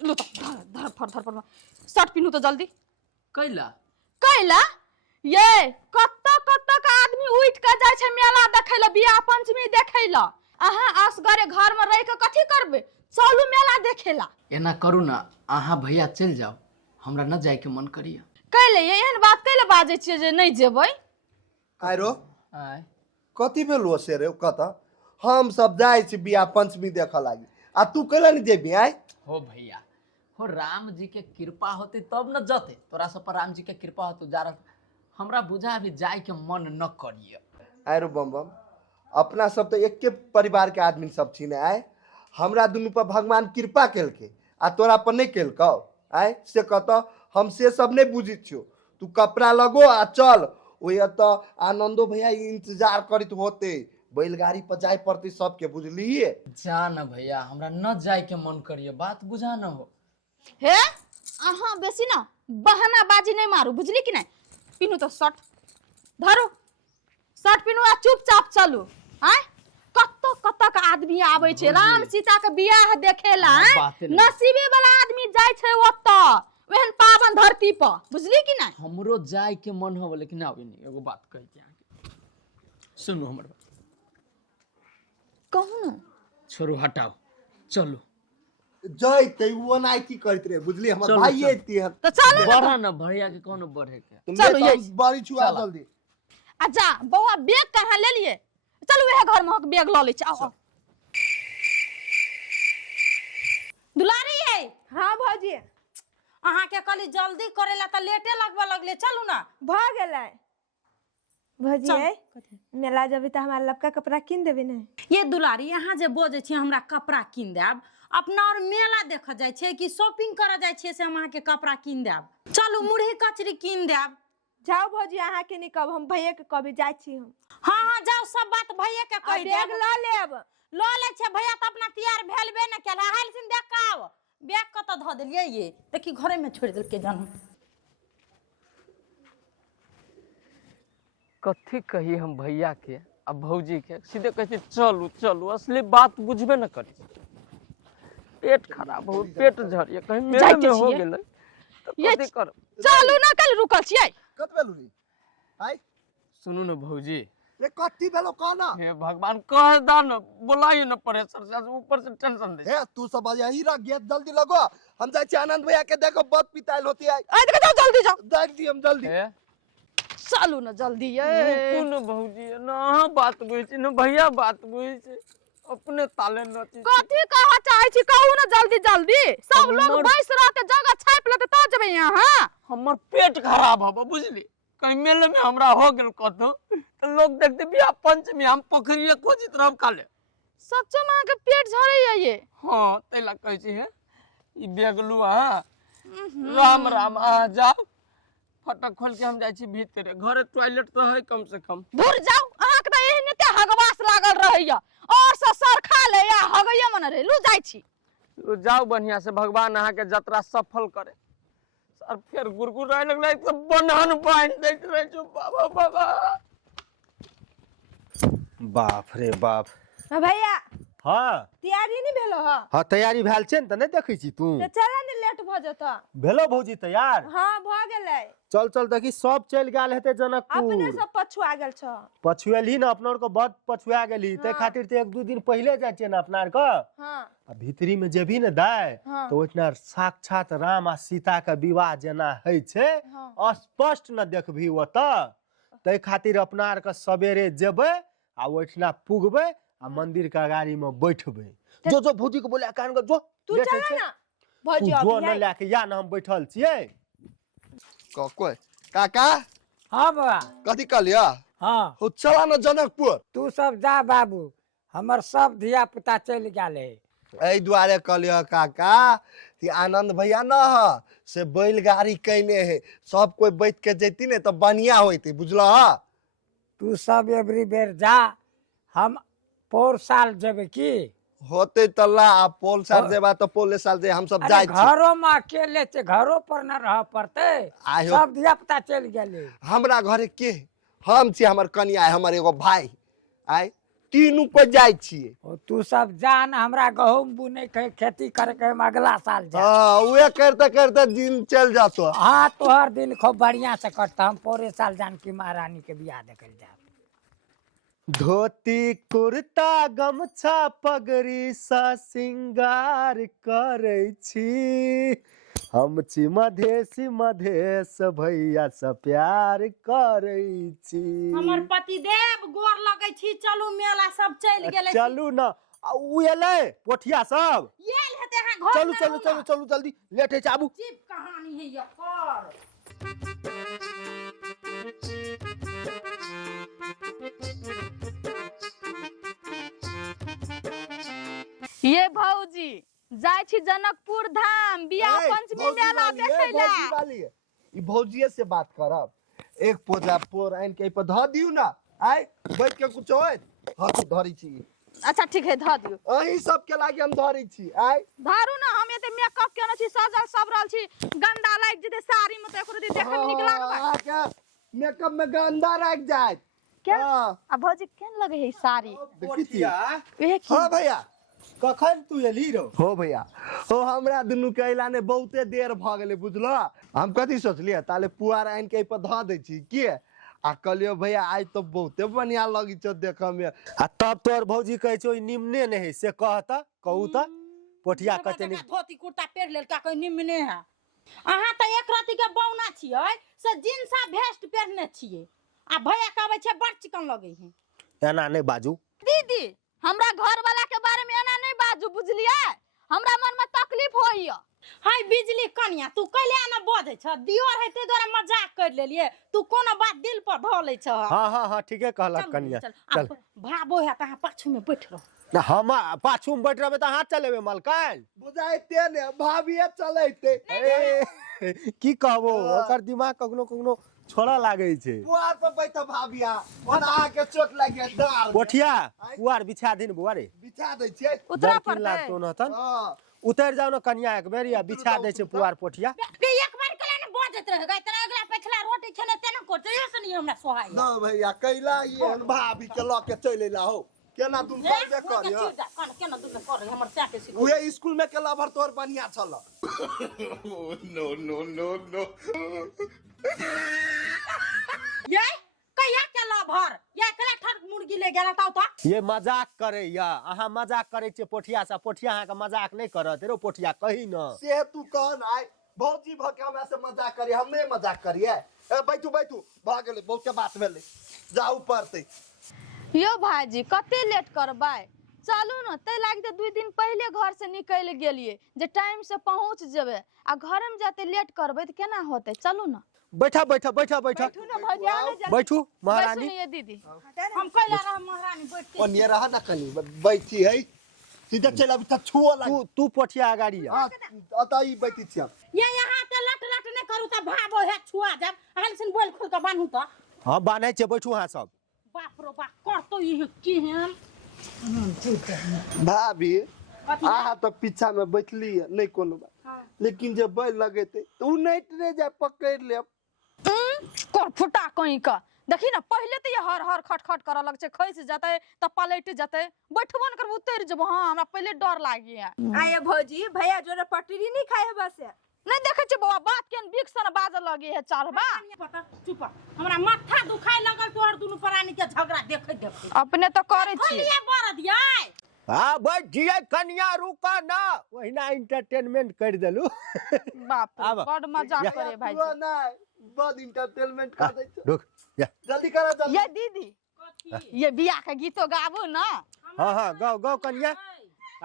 लो तो धर धर फर शर्ट पिनू तो जल्दी कैला कैला ये कत्ता का आदमी उठ के जाय छै मेला देखै ल बियाह पंचमी देखै ल अहाँ असगरे घर में रह के कथि करबे चलू मेला देखेला एना करू ना अहाँ भैया चल जाओ हमरा न जाय के मन करिया कैले एहन बात कैले बाजै छियै जे नहीं जेबै आरो आय कथी भेलो से रे कत हम सब जाय छी बियाह पंचमी देख लागी आ तू कैला नहीं जेबी आय हो भैया हो राम जी के कृपा होते तब न जते तोरा सब पर राम जी के कृपा होतो जा हमरा बुझा अभी जाय के मन न करिए आरो बम बम अपना सब तो एक के परिवार के आदमी सब छी ने आय हमरा दुनू पर भगवान कृपा केलके आ तोरा पर नहीं केलकौ आय से कत हम से सब नहीं बुझी छियो तू कपड़ा लगो आ चल ओए त आनंदो भैया इंतजार करित होते बैलगाड़ी पर जाय पड़ती सबके बुझलिए जा न भैया हमरा न जाय के मन करिए बात बुझा न हो हे अहाँ बेसी ना बहाना बाजी नहीं मारू बुझली कि नहीं पिनू तो शर्ट धरो शर्ट पिनू आ चुपचाप चलू आय कत्तो का आदमी आबै छै राम सीता के बियाह देखेला नसीबे वाला आदमी जाय छै ओत्ता ओहन पावन धरती पर बुझली कि नहीं हमरो जाय के मन हो लेकिन आवे नहीं एगो बात कह के आके सुनो हमर बात कहू ना छोड़ो हटाओ चलो जयते वो नाइ की करत रे बुझली हमर चलो, भाई एती है तो चलो ना बढ़ा न भैया के कोनो बढ़े के तुम चलो, ले यही। बारी छुआ चला। जल्दी अच्छा बौआ बैग कहाँ ले लिए चलू वह घर में बैग ल ले छी आओ दुलारी है हाँ भौजी अहाँ के कहली जल्दी करेला त लेटे लगबा लगले चलू ना भ गेलै भौजी चल। है मेला जब त हमरा लपका कपड़ा किन देबे ने ये दुलारी यहाँ जे बोझे छी हमरा कपड़ा किन देब अपना और मेला देख जाय छे कि शॉपिंग करे जाय छे से हम अहाँ के कपड़ा किन देब चलू मुरही कचरी किन देब जाओ भौजी अहाँ के नहीं कब हम भैया के कभी जाय छी हम हाँ हाँ जाओ सब बात भैया के आ कह बैग देब ल लेब लो ले छे भैया त अपना तैयार भेलबे न केला हाल सिन देख के आव बैग कत ध देलिए ये देखी घरे में छोड़ देलके जान कथी कही हम भैया के अब भौजी के सीधे कहते चलू चलू असली बात बुझबे न करी पेट खराब हो पेट झड़िए कहीं मेरे जाइते में हो छियै। गेलै तो ये कथी कर चलू ना कल रुकल छियै कत भेलु रे आय सुनू न भौजी रे कथी भेलो कहना हे भगवान कह दा न बुलाइयो न प्रेशर से ऊपर से टेंशन दे हे तू सब यही रह गेट जल्दी लगो हम जाय छी आनंद भैया के देखो बहुत पिटाइल होती है आ देखो जाओ जल्दी जाओ जल्दी हम जल्दी हे चलू ना जल्दी ये कौन भौजी न बात बुझै छै न भैया बात बुझै छै अपने ताले नची कथी कहा चाहे छी कहू ना जल्दी जल्दी सब लोग हमर- बैस रहते जगह छाप लेते त जेबै यहाँ हमर पेट खराब हबो बुझली कहीं मेले में हमरा हो गेल कतो तो लोग देखते बियाह पंचमी हम पोखरिए खोजित रहब काले सच्चो में के पेट झड़ैया ये हाँ तैला कहै छी हे ई बैग लू हां राम राम आ जाओ फटक खोल के हम जाय छी भीतर घरे टॉयलेट तो है कम से कम दूर जाओ अहाँ के त एहने ते हगवास लागल रहैया और से सर खा ले या हगैया मन रे लू जाय छी तो जाओ बढ़िया से भगवान अहाँ के यात्रा सफल करे सर फिर गुरगुर रहे लगले तो बनहन पाइन दैत रहे जो बाबा बाबा बाप रे बाप भैया हाँ तैयारी नहीं भेलो ह हाँ तैयारी भेल छै न त नहीं देखै छी तू तो चला ने लेट भ जता भेलो भौजी तैयार हाँ भ गेलै चल चल देखी सब चल गेल हेते अपने जनकपुर सब पछुआ गेल छ पछुएली न अपना को बहुत पछुआ गेली ते हाँ। खातिर ते एक दू दिन पहले जाय छै न अपना आर के हाँ आ भीतरी में जेबी न दाय हाँ। तो ओतना साक्षात राम आ सीता के विवाह जेना है छै हाँ। स्पष्ट न देखबी ओता ते खातिर अपना आर के सवेरे जेबै आ ओठना पुगबै आ मंदिर के अगाड़ी में बैठबै जो जो भौजी के बोला कान जो तू लेट होइ चला छै। ना तू भौजी जो अभी न है लेके या न हम बैठल छियै कोई काका हाँ बा कथी कहलिया हाँ हो चला न जनकपुर तू सब जा बाबू हमर सब धिया पुता चल गेल है एहि दुआरे कहलिया काका कि आनंद भैया न ह से बैलगाड़ी कैने है सब कोई बैठ के जैती ने तो बढ़िया होती बुझलह तू सब एवरी बेर जा हम पौर साल जेबे की होते तल्ला आ पोल साल जेबा तो पोले साल जे हम सब अरे जाय छी घरों में अकेले से घरों पर न रह पड़ते आयो। सब धिया पुता चल गेले हमरा घरे के हम छी हमर कनिया है हमर एगो भाई आय तीनू पे जाय छियै। ओ तू सब जान हमरा गहूम बुने के खेती करे के हम अगला साल जा। हाँ उहे करते करते दिन चल जातो। हाँ तोहर दिन खूब बढ़िया से कटता। हम पूरे साल जानकी महारानी के बियाह देखल जा। धोती कुर्ता गमछा पगड़ी सा सिंगार करै छी, हम छी मधेश भैया से प्यार करै छी। हमर पति देव गोर लगै छी, चलू मेला सब चल गेलै। चलू ना उ एलै पोठिया सब। येल हेते हां घर चलू चलू चलू चलू जल्दी लेट है आबू। जीव कहानी है एकर। ये भौजी जाय छी जनकपुर धाम बियाह पंचमी मेला देखै ला। ई भौजिये से बात करब। एक पोजा पोर आइन के पे ध दियौ ना। आइ बैठ के कुछ होय हां तू धरी छी। अच्छा ठीक है ध दियो। अहीं सब के लागे हम धरी छी। आइ धारू ना हम एते मेकअप केने छी सजल सबरल छी गंदा लाग जेते साड़ी में त एकरो दी देखे में निक लागबे। के मेकअप में गंदा रख जाए क्या हाँ। आ भौजी केन लगे है साड़ी पोठिया ए की हाँ भैया कखन तू एली रो? हो भैया हो हमरा दुनू के अइला ने बहुते देर भ गेले बुझलो। हम कथी सोचलिए ताले पुआर आइन के पे ध दे छी की आ कहलियो भैया आज तो बहुते बढ़िया लगी छ देख में। आ तब तोर भौजी कहै छौ निम्ने नहीं से कहता कहू त पोठिया कते नि धोती कुर्ता पहिर लेल का कोई निम्ने है। अहाँ त एक राति के बौना छियै से जींस आ वेस्ट पहिरने छियै आ भैया कहबै छै बड़ चिकन लगे है। एना नहीं बाजू दीदी हमरा घर वाला के बारे में एना नहीं बाजू बुझलिए। हमरा मन में तकलीफ होइय। हाय बिजली कनिया तू कैले न बजै छ दियोर है ते द्वारा मजाक कर लेलिए तू कोनो बात दिल पर ध लै छ। हाँ ठीके कहलक कनिया। चल भाबो है त पाछू में बैठ रहो। ना हम पाछू में बैठ रहबे त हाथ चलेबे मलकान बुझाइते ने भाभिए चलैते की कहबो ओकर दिमाग कखनो कखनो छोड़ा लागे छे। पुआर पर बैठ भाभिया ओना के चोट लागे डार पोठिया पुआर बिछा दिन बुआ रे बिछा दे छै। उतरा जरकिन पड़तै। लागतो न तन हां उतर जाओ न कनिया एक बेर या बिछा दे छे पुआर पोठिया। बे एक बार कले न बजत रह गई तना अगला पिछला रोटी खेने तेना करते ऐसे नहीं हमरा सोहाय। ना भैया कैला ये भाभी के ल के चले ला हो केना तुम करबे करियो। केना दुन कर हमर चाटे से उहे स्कूल में के लवर तोर बढ़िया छल। ये कहिया के लभर ये कला ठर मुर्गी ले गेला ताऊ त ये मजाक करे या अहाँ मजाक करे छे पोठिया से पोठिया अहाँ के मजाक नहीं करत रे पोठिया कही न से तू कहन आइ भौजी भके हमरा से मजाक करी हम नहीं मजाक करिए। ए बैठू बैठू भ गेले बहुते बात भेले जाऊ पड़ते। यो भाजी कते लेट करबै चलू न ते लाग ते 2 दिन पहले घर से निकल गेलिए जे टाइम से पहुंच जेबे आ घर में जाते लेट करबै त केना होते। चलू न बैठा बैठा बैठा बैठा बैठू न भौजी आने जल्दी बैठू बैठू महारानी। न ये दीदी हम कैला रह महारानी बैठ के ओनिए रहा ना कनी बैठी है सीधा चल अब त छुओ लग। तू पोठिया अगाड़ी या हां अतई बैठी छी हम। ये यहाँ ते लट लट ने करू त भाबो है छुआ जब हलसिन बोल खुल के बान्हू त हां बान्हे छे बैठू हां सब। बाप रो बाप करतो ये की हम भाभी आहा तो पीछा में बैठली है नहीं कोनो बात लेकिन जे बैल लगेते तो उ नहीं रे जा पकड़ ले कर फुटा कहीं का देखी ना पहले तो ये हर हर खट खट करे लग छे खइस जाते त पलट जाते बैठबो न कर उतर जब। हां हमरा पहले डर लागी है। आये भौजी भैया जोरे पटरी नहीं खाए बस नहीं देखे छे बउआ बात केन बिक सन बाज लगी है चारबा। पता चुप हमरा माथा दुखाय लगल तोहर दुनु प्राणी के झगड़ा देखे देखे अपने तो करे छी खोलिए बर दियै। हां बैठिए कन्या रुका ना वहिना एंटरटेनमेंट कर देलू। बाप रे आब। बड़ मजाक करे भाई तू ना बहुत एंटरटेनमेंट कर दे रुक या जल्दी करो जल्दी। ये दीदी ये बियाह के गीतो गाबो ना। हां हां गाओ गाओ कन्या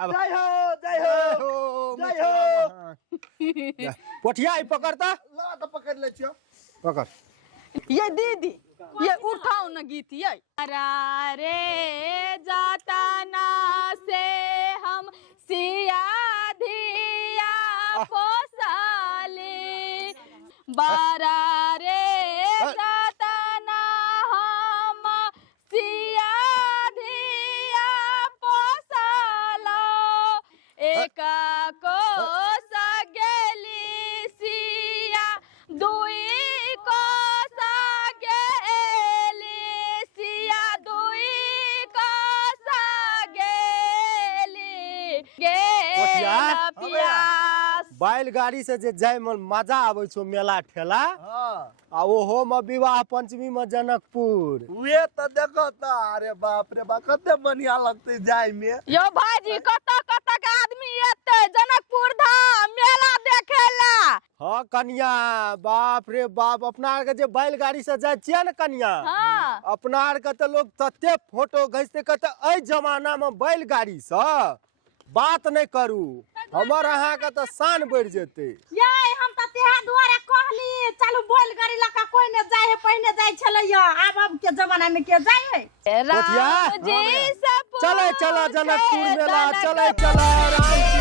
अब जय हो जय हो जय हो। पोठिया ई पकड़ता ला तो पकड़ ले छियो पकड़। ये दीदी ये उठाओ न गीत ये रे जाता ना से हम सिया धिया पोसाले बारा रे जाता ना हम सिया धिया पोसालो एका को सगेली सिया दुई को सगेली सिया दुई को बैलगाड़ी से जे जाय में मजा आवे छो मेला ठेला आ ओहो में विवाह पंचमी में जनकपुर उहे तो देखो तो अरे बाप रे बाप कते बढ़िया लगते जाय में। यो भाजी कत कत के आदमी एते जनकपुर धाम मेला देखेला। हाँ कन्या बाप रे बाप अपना आर के जे बैलगाड़ी से जाय छियै ने कन्या हाँ अपना आर के तो लोग तते फोटो घिचते कहते एहि जमाना में बैलगाड़ी से बात नहीं करू हमर अहाँ के तो शान बढ़ जेते। ये हम त तेहा दुआरे कहली चलू बैलगाड़ी लका कोई ने जाय है पहिने जाय छलैया अब के जमाना में के जाय है। राम जी से चले चला जनकपुर मेला जनक चले चला राम